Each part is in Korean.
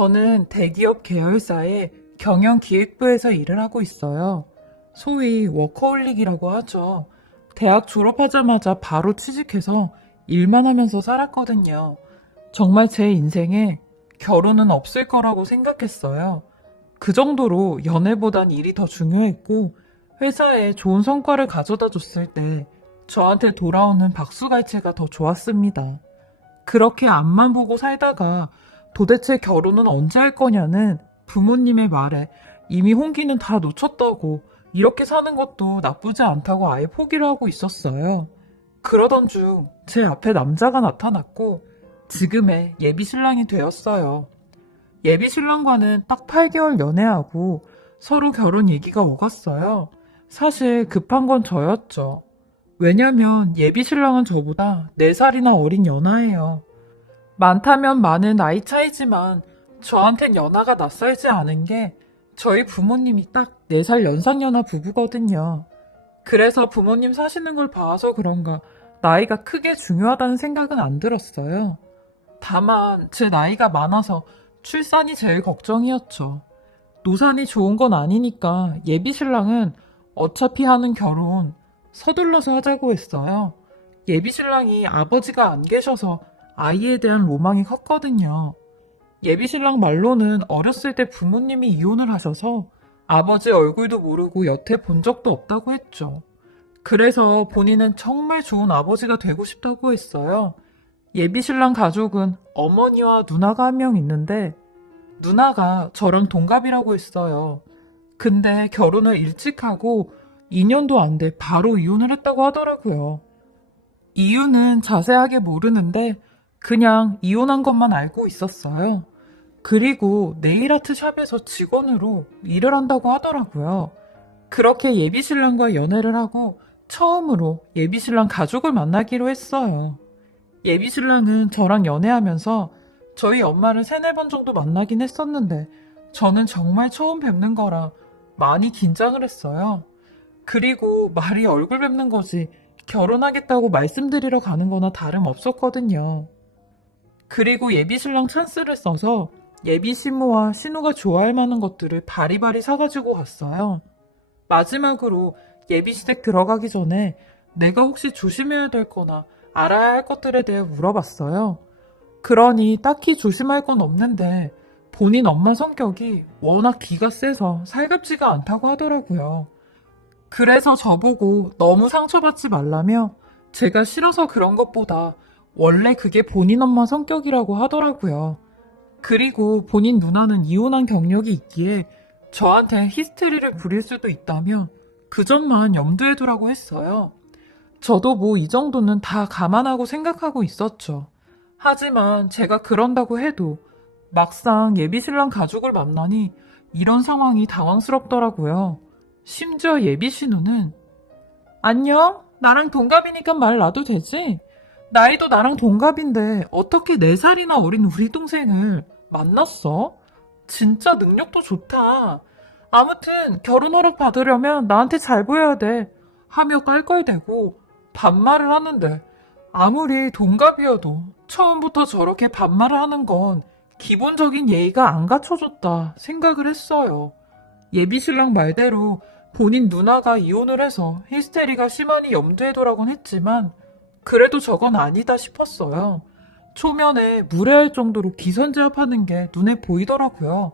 저는 대기업 계열사의 경영기획부에서 일을 하고 있어요. 소위 워커홀릭이라고 하죠. 대학 졸업하자마자 바로 취직해서 일만 하면서 살았거든요. 정말 제 인생에 결혼은 없을 거라고 생각했어요. 그 정도로 연애보단 일이 더 중요했고, 회사에 좋은 성과를 가져다 줬을 때 저한테 돌아오는 박수갈채가 더 좋았습니다. 그렇게 앞만 보고 살다가 도대체 결혼은 언제 할 거냐는 부모님의 말에 이미 홍기는 다 놓쳤다고 이렇게 사는 것도 나쁘지 않다고 아예 포기를 하고 있었어요. 그러던 중 제 앞에 남자가 나타났고 지금의 예비 신랑이 되었어요. 예비 신랑과는 딱 8개월 연애하고 서로 결혼 얘기가 오갔어요. 사실 급한 건 저였죠. 왜냐면 예비 신랑은 저보다 4살이나 어린 연하예요. 많다면 많은 나이 차이지만 저한텐 연하가 낯설지 않은 게 저희 부모님이 딱 4살 연상연하 부부거든요. 그래서 부모님 사시는 걸 봐서 그런가 나이가 크게 중요하다는 생각은 안 들었어요. 다만 제 나이가 많아서 출산이 제일 걱정이었죠. 노산이 좋은 건 아니니까 예비 신랑은 어차피 하는 결혼 서둘러서 하자고 했어요. 예비 신랑이 아버지가 안 계셔서 아이에 대한 로망이 컸거든요. 예비 신랑 말로는 어렸을 때 부모님이 이혼을 하셔서 아버지 얼굴도 모르고 여태 본 적도 없다고 했죠. 그래서 본인은 정말 좋은 아버지가 되고 싶다고 했어요. 예비 신랑 가족은 어머니와 누나가 한 명 있는데 누나가 저랑 동갑이라고 했어요. 근데 결혼을 일찍 하고 2년도 안 돼 바로 이혼을 했다고 하더라고요. 이유는 자세하게 모르는데 그냥 이혼한 것만 알고 있었어요. 그리고 네일아트 샵에서 직원으로 일을 한다고 하더라고요. 그렇게 예비신랑과 연애를 하고 처음으로 예비신랑 가족을 만나기로 했어요. 예비신랑은 저랑 연애하면서 저희 엄마를 세네 번 정도 만나긴 했었는데 저는 정말 처음 뵙는 거라 많이 긴장을 했어요. 그리고 말이 얼굴 뵙는 거지 결혼하겠다고 말씀드리러 가는 거나 다름없었거든요. 그리고 예비신랑 찬스를 써서 예비 신모와 신우가 좋아할 만한 것들을 바리바리 사가지고 갔어요. 마지막으로 예비 시댁 들어가기 전에 내가 혹시 조심해야 될 거나 알아야 할 것들에 대해 물어봤어요. 그러니 딱히 조심할 건 없는데 본인 엄마 성격이 워낙 기가 세서 살갑지가 않다고 하더라고요. 그래서 저보고 너무 상처받지 말라며 제가 싫어서 그런 것보다 원래 그게 본인 엄마 성격이라고 하더라고요. 그리고 본인 누나는 이혼한 경력이 있기에 저한테 히스테리를 부릴 수도 있다며 그 점만 염두에 두라고 했어요. 저도 뭐 이 정도는 다 감안하고 생각하고 있었죠. 하지만 제가 그런다고 해도 막상 예비신랑 가족을 만나니 이런 상황이 당황스럽더라고요. 심지어 예비신우는 안녕? 나랑 동갑이니까 말 놔도 되지? 나이도 나랑 동갑인데 어떻게 4살이나 어린 우리 동생을 만났어? 진짜 능력도 좋다. 아무튼 결혼 허락 받으려면 나한테 잘 보여야 돼. 하며 깔깔대고 반말을 하는데 아무리 동갑이어도 처음부터 저렇게 반말을 하는 건 기본적인 예의가 안 갖춰졌다 생각을 했어요. 예비신랑 말대로 본인 누나가 이혼을 해서 히스테리가 심하니 염두에 두라곤 했지만 그래도 저건 아니다 싶었어요. 초면에 무례할 정도로 기선제압하는 게 눈에 보이더라고요.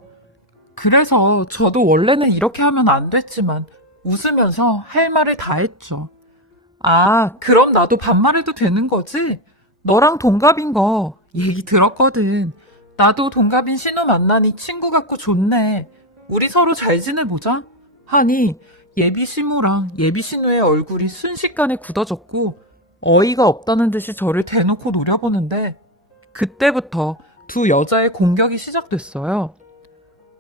그래서 저도 원래는 이렇게 하면 안 됐지만 웃으면서 할 말을 다 했죠. 아, 그럼 나도 반말해도 되는 거지? 너랑 동갑인 거 얘기 들었거든. 나도 동갑인 신우 만나니 친구 같고 좋네. 우리 서로 잘 지내보자. 하니 예비 시무랑 예비 신우의 얼굴이 순식간에 굳어졌고 어이가 없다는 듯이 저를 대놓고 노려보는데 그때부터 두 여자의 공격이 시작됐어요.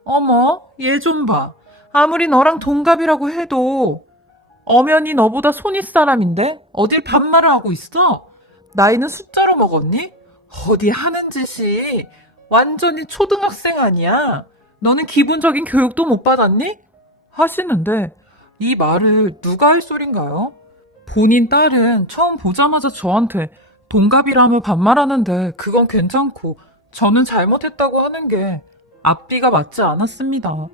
어머, 얘 좀 봐. 아무리 너랑 동갑이라고 해도 엄연히 너보다 손윗 사람인데 어딜 반말을 하고 있어? 나이는 숫자로 먹었니? 어디 하는 짓이 완전히 초등학생 아니야? 너는 기본적인 교육도 못 받았니? 하시는데 이 말을 누가 할 소린가요? 본인 딸은 처음 보자마자 저한테 동갑이라며 반말하는데 그건 괜찮고 저는 잘못했다고 하는 게 앞뒤가 맞지 않았습니다.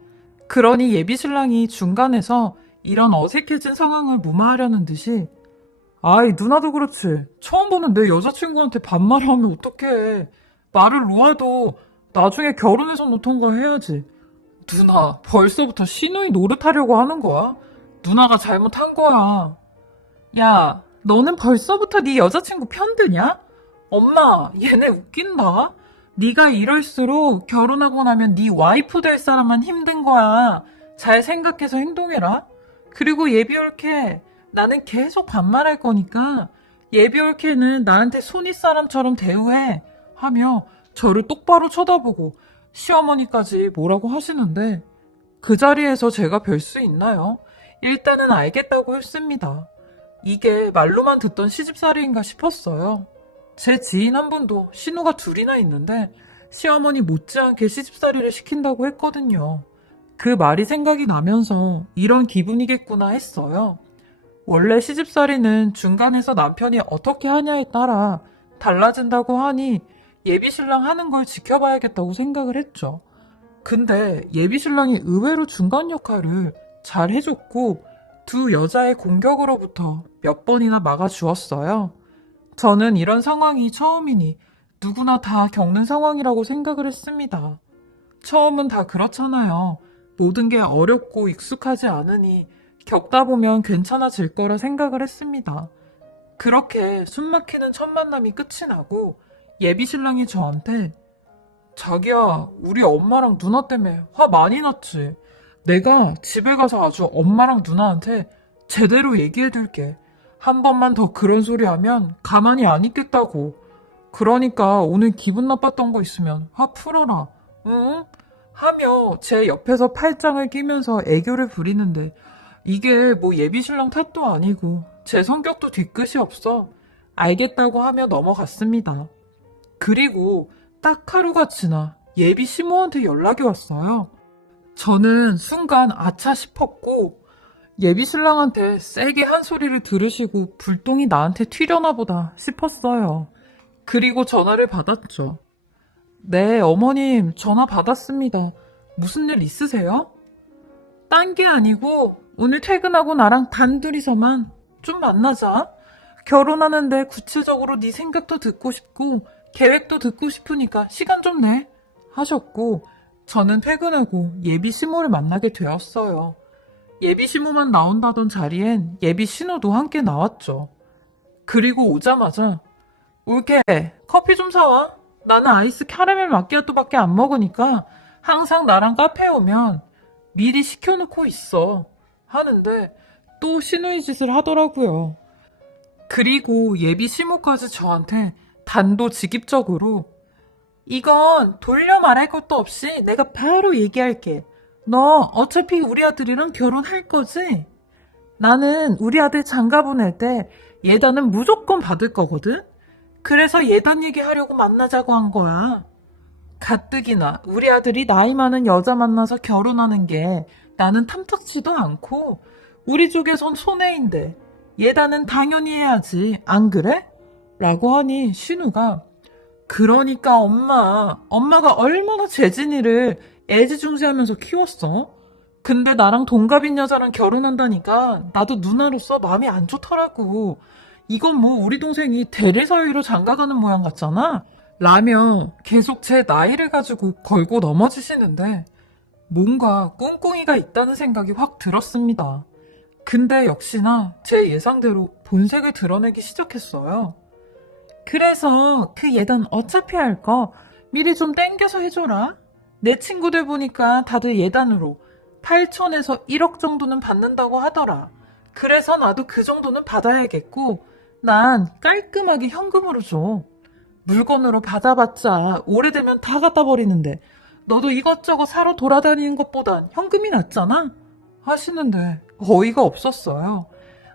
그러니 예비 신랑이 중간에서 이런 어색해진 상황을 무마하려는 듯이 아이 누나도 그렇지 처음 보는 내 여자친구한테 반말하면 어떡해 말을 놓아도 나중에 결혼해서 놓던가 해야지 누나 벌써부터 시누이 노릇하려고 하는 거야? 누나가 잘못한 거야 야 너는 벌써부터 네 여자친구 편드냐? 엄마 얘네 웃긴다 네가 이럴수록 결혼하고 나면 네 와이프 될 사람만 힘든 거야 잘 생각해서 행동해라 그리고 예비올케 나는 계속 반말할 거니까 예비올케는 나한테 손윗 사람처럼 대우해 하며 저를 똑바로 쳐다보고 시어머니까지 뭐라고 하시는데 그 자리에서 제가 별 수 있나요? 일단은 알겠다고 했습니다. 이게 말로만 듣던 시집살이인가 싶었어요. 제 지인 한 분도 신우가 둘이나 있는데 시어머니 못지않게 시집살이를 시킨다고 했거든요. 그 말이 생각이 나면서 이런 기분이겠구나 했어요. 원래 시집살이는 중간에서 남편이 어떻게 하냐에 따라 달라진다고 하니 예비신랑 하는 걸 지켜봐야겠다고 생각을 했죠. 근데 예비신랑이 의외로 중간 역할을 잘 해줬고 두 여자의 공격으로부터 몇 번이나 막아주었어요. 저는 이런 상황이 처음이니 누구나 다 겪는 상황이라고 생각을 했습니다. 처음은 다 그렇잖아요. 모든 게 어렵고 익숙하지 않으니 겪다 보면 괜찮아질 거라 생각을 했습니다. 그렇게 숨 막히는 첫 만남이 끝이 나고 예비 신랑이 저한테 자기야 우리 엄마랑 누나 때문에 화 많이 났지. 내가 집에 가서 아주 엄마랑 누나한테 제대로 얘기해둘게. 한 번만 더 그런 소리 하면 가만히 안 있겠다고. 그러니까 오늘 기분 나빴던 거 있으면 화 풀어라. 응? 하며 제 옆에서 팔짱을 끼면서 애교를 부리는데 이게 뭐 예비신랑 탓도 아니고 제 성격도 뒤끝이 없어. 알겠다고 하며 넘어갔습니다. 그리고 딱 하루가 지나 예비 시모한테 연락이 왔어요. 저는 순간 아차 싶었고 예비 신랑한테 세게 한 소리를 들으시고 불똥이 나한테 튀려나 보다 싶었어요. 그리고 전화를 받았죠. 네, 어머님, 전화 받았습니다. 무슨 일 있으세요? 딴 게 아니고, 오늘 퇴근하고 나랑 단둘이서만 좀 만나자. 결혼하는데 구체적으로 네 생각도 듣고 싶고, 계획도 듣고 싶으니까 시간 좀 내. 하셨고, 저는 퇴근하고 예비 시모를 만나게 되었어요. 예비 시모만 나온다던 자리엔 예비 신우도 함께 나왔죠. 그리고 오자마자, 올게, 커피 좀 사와. 나는 아이스 캐러멜 마키아토밖에 안 먹으니까 항상 나랑 카페 오면 미리 시켜놓고 있어. 하는데 또 신우이 짓을 하더라고요. 그리고 예비 시모까지 저한테 단도직입적으로 이건 돌려 말할 것도 없이 내가 바로 얘기할게. 너 어차피 우리 아들이랑 결혼할 거지? 나는 우리 아들 장가 보낼 때 예단은 무조건 받을 거거든? 그래서 예단 얘기하려고 만나자고 한 거야. 가뜩이나 우리 아들이 나이 많은 여자 만나서 결혼하는 게 나는 탐탁지도 않고 우리 쪽에선 손해인데 예단은 당연히 해야지 안 그래? 라고 하니 신우가 그러니까 엄마 엄마가 얼마나 재진이를 애지중지하면서 키웠어? 근데 나랑 동갑인 여자랑 결혼한다니까 나도 누나로서 마음이 안 좋더라고. 이건 뭐 우리 동생이 대리 사위로 장가가는 모양 같잖아? 라며 계속 제 나이를 가지고 걸고 넘어지시는데 뭔가 꿍꿍이가 있다는 생각이 확 들었습니다. 근데 역시나 제 예상대로 본색을 드러내기 시작했어요. 그래서 그 예단 어차피 할 거 미리 좀 땡겨서 해줘라. 내 친구들 보니까 다들 예단으로 8천에서 1억 정도는 받는다고 하더라. 그래서 나도 그 정도는 받아야겠고 난 깔끔하게 현금으로 줘. 물건으로 받아봤자 오래되면 다 갖다 버리는데 너도 이것저것 사러 돌아다니는 것보단 현금이 낫잖아? 하시는데 어이가 없었어요.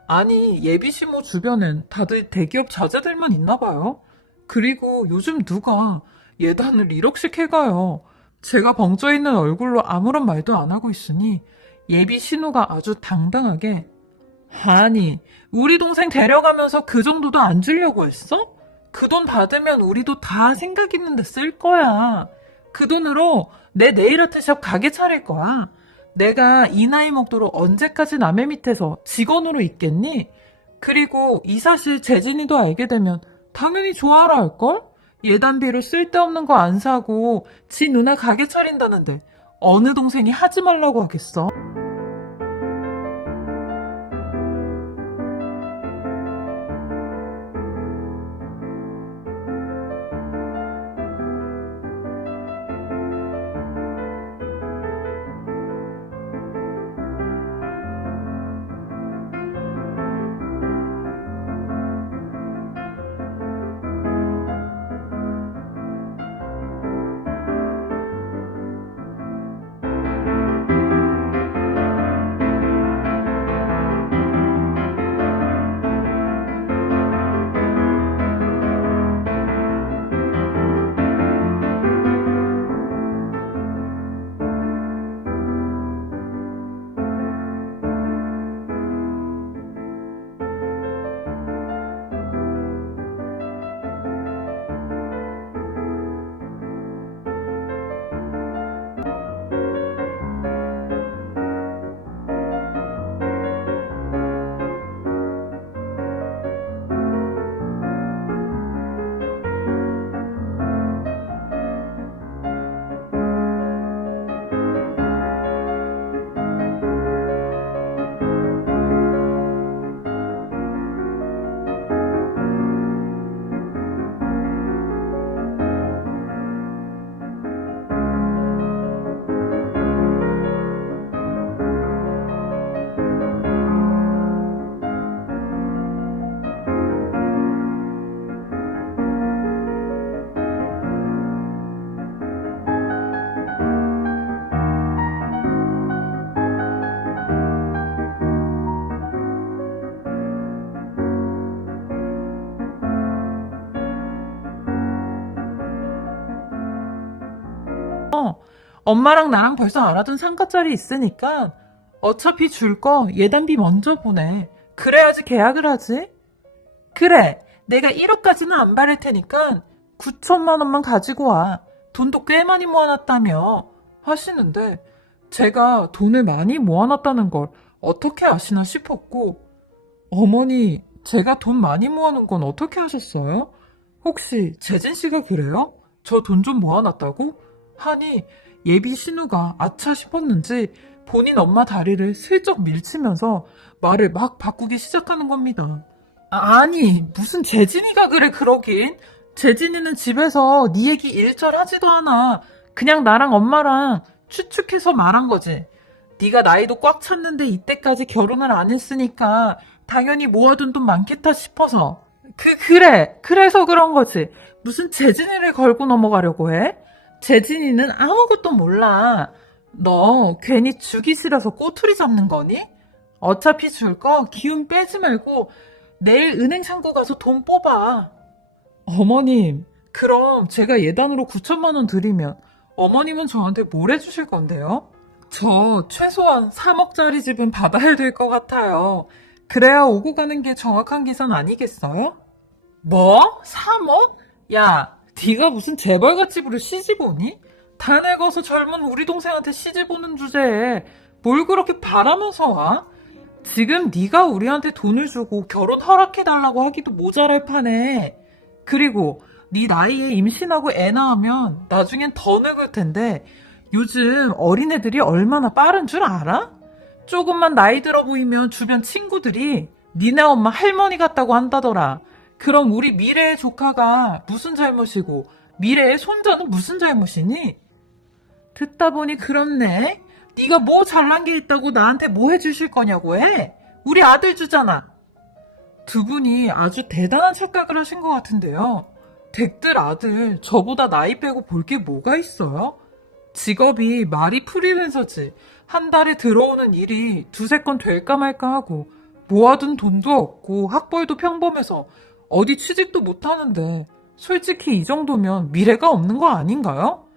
아니 예비시모 주변엔 다들 대기업 자제들만 있나 봐요. 그리고 요즘 누가 예단을 1억씩 해가요. 제가 벙쪄 있는 얼굴로 아무런 말도 안 하고 있으니 예비 신우가 아주 당당하게 아니 우리 동생 데려가면서 그 정도도 안 주려고 했어? 그 돈 받으면 우리도 다 생각 있는데 쓸 거야. 그 돈으로 내 네일 아트샵 가게 차릴 거야. 내가 이 나이 먹도록 언제까지 남의 밑에서 직원으로 있겠니? 그리고 이 사실 재진이도 알게 되면 당연히 좋아라 할걸? 예단비로 쓸데없는 거 안 사고 지 누나 가게 차린다는데 어느 동생이 하지 말라고 하겠어? 어, 엄마랑 나랑 벌써 알아둔 상가짜리 있으니까 어차피 줄 거 예단비 먼저 보내. 그래야지 계약을 하지. 그래, 내가 1억까지는 안 바랄 테니까 9천만 원만 가지고 와. 돈도 꽤 많이 모아놨다며 하시는데 제가 돈을 많이 모아놨다는 걸 어떻게 아시나 싶었고 어머니, 제가 돈 많이 모아놓은 건 어떻게 하셨어요? 혹시 재진 씨가 그래요? 저 돈 좀 모아놨다고? 하니 예비 신우가 아차 싶었는지 본인 엄마 다리를 슬쩍 밀치면서 말을 막 바꾸기 시작하는 겁니다. 아, 아니 무슨 재진이가 그래 그러긴. 재진이는 집에서 네 얘기 일절 하지도 않아. 그냥 나랑 엄마랑 추측해서 말한 거지. 네가 나이도 꽉 찼는데 이때까지 결혼을 안 했으니까 당연히 모아둔 돈 많겠다 싶어서. 그 그래. 그래서 그런 거지. 무슨 재진이를 걸고 넘어가려고 해? 재진이는 아무것도 몰라. 너 괜히 주기 싫어서 꼬투리 잡는 거니? 어차피 줄 거 기운 빼지 말고 내일 은행 창구 가서 돈 뽑아. 어머님, 그럼 제가 예단으로 9천만 원 드리면 어머님은 저한테 뭘 해주실 건데요? 저 최소한 3억짜리 집은 받아야 될 것 같아요. 그래야 오고 가는 게 정확한 계산 아니겠어요? 뭐? 3억? 야, 네가 무슨 재벌가 집으로 시집 오니? 다 늙어서 젊은 우리 동생한테 시집 오는 주제에 뭘 그렇게 바라면서 와? 지금 네가 우리한테 돈을 주고 결혼 허락해달라고 하기도 모자랄 판에 그리고 네 나이에 임신하고 애 낳으면 나중엔 더 늙을 텐데 요즘 어린애들이 얼마나 빠른 줄 알아? 조금만 나이 들어 보이면 주변 친구들이 니네 엄마 할머니 같다고 한다더라. 그럼 우리 미래의 조카가 무슨 잘못이고 미래의 손자는 무슨 잘못이니? 듣다 보니 그렇네. 네가 뭐 잘난 게 있다고 나한테 뭐 해주실 거냐고 해? 우리 아들 주잖아. 두 분이 아주 대단한 착각을 하신 것 같은데요. 댁들 아들 저보다 나이 빼고 볼 게 뭐가 있어요? 직업이 말이 프리랜서지. 한 달에 들어오는 일이 두세 건 될까 말까 하고 모아둔 돈도 없고 학벌도 평범해서 어디 취직도 못하는데 솔직히 이 정도면 미래가 없는 거 아닌가요?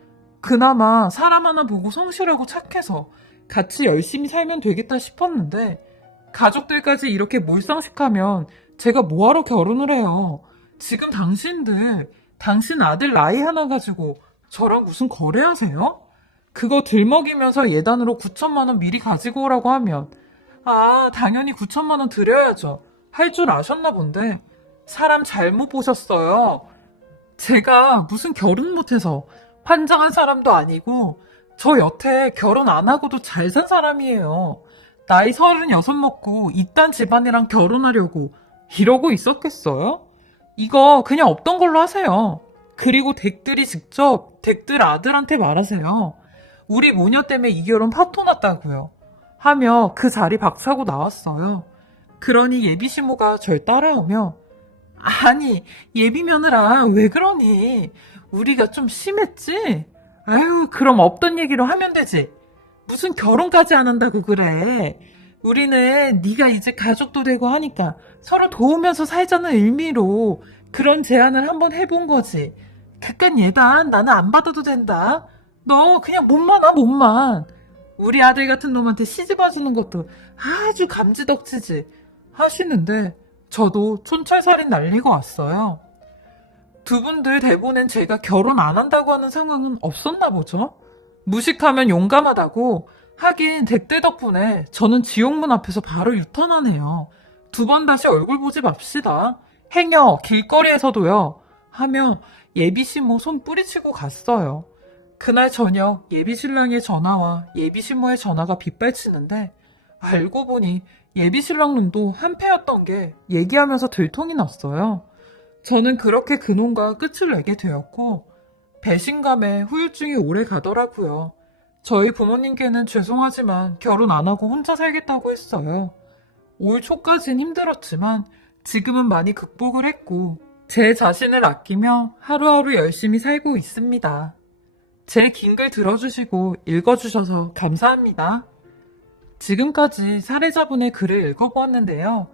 그나마 사람 하나 보고 성실하고 착해서 같이 열심히 살면 되겠다 싶었는데 가족들까지 이렇게 몰상식하면 제가 뭐하러 결혼을 해요. 지금 당신들 당신 아들 나이 하나 가지고 저랑 무슨 거래하세요? 그거 들먹이면서 예단으로 9천만 원 미리 가지고 오라고 하면 아, 당연히 9천만 원 드려야죠. 할 줄 아셨나 본데 사람 잘못 보셨어요. 제가 무슨 결혼 못해서 환장한 사람도 아니고 저 여태 결혼 안 하고도 잘 산 사람이에요. 나이 36 먹고 이딴 집안이랑 결혼하려고 이러고 있었겠어요? 이거 그냥 없던 걸로 하세요. 그리고 댁들이 직접 댁들 아들한테 말하세요. 우리 모녀 때문에 이 결혼 파토 났다고요. 하며 그 자리 박차고 나왔어요. 그러니 예비 시모가 절 따라오며 아니 예비 며느라 왜 그러니? 우리가 좀 심했지? 아유 그럼 없던 얘기로 하면 되지. 무슨 결혼까지 안 한다고 그래. 우리는 네가 이제 가족도 되고 하니까 서로 도우면서 살자는 의미로 그런 제안을 한번 해본 거지. 그깟 예단 나는 안 받아도 된다. 너 그냥 몸만 와 몸만. 우리 아들 같은 놈한테 시집와 주는 것도 아주 감지덕지지 하시는데 저도 촌철살인 날리고 왔어요. 두 분들 대본엔 제가 결혼 안 한다고 하는 상황은 없었나 보죠? 무식하면 용감하다고 하긴 댁들 덕분에 저는 지옥문 앞에서 바로 유턴하네요. 두 번 다시 얼굴 보지 맙시다. 행여 길거리에서도요. 하며 예비신모 손 뿌리치고 갔어요. 그날 저녁 예비신랑의 전화와 예비신모의 전화가 빗발치는데 알고 보니 예비 신랑 눈도 한패였던 게 얘기하면서 들통이 났어요. 저는 그렇게 그놈과 끝을 내게 되었고 배신감에 후유증이 오래 가더라고요. 저희 부모님께는 죄송하지만 결혼 안 하고 혼자 살겠다고 했어요. 올 초까진 힘들었지만 지금은 많이 극복을 했고 제 자신을 아끼며 하루하루 열심히 살고 있습니다. 제 긴 글 들어주시고 읽어주셔서 감사합니다. 지금까지 사례자분의 글을 읽어보았는데요.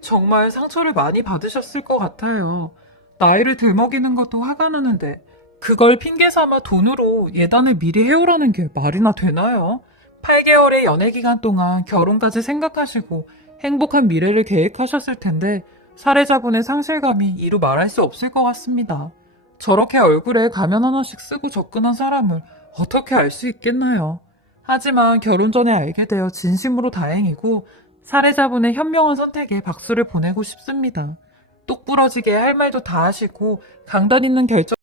정말 상처를 많이 받으셨을 것 같아요. 나이를 들먹이는 것도 화가 나는데 그걸 핑계 삼아 돈으로 예단을 미리 해오라는 게 말이나 되나요? 8개월의 연애 기간 동안 결혼까지 생각하시고 행복한 미래를 계획하셨을 텐데 사례자분의 상실감이 이루 말할 수 없을 것 같습니다. 저렇게 얼굴에 가면 하나씩 쓰고 접근한 사람을 어떻게 알 수 있겠나요? 하지만 결혼 전에 알게 되어 진심으로 다행이고 사례자분의 현명한 선택에 박수를 보내고 싶습니다. 똑부러지게 할 말도 다 하시고 강단 있는 결정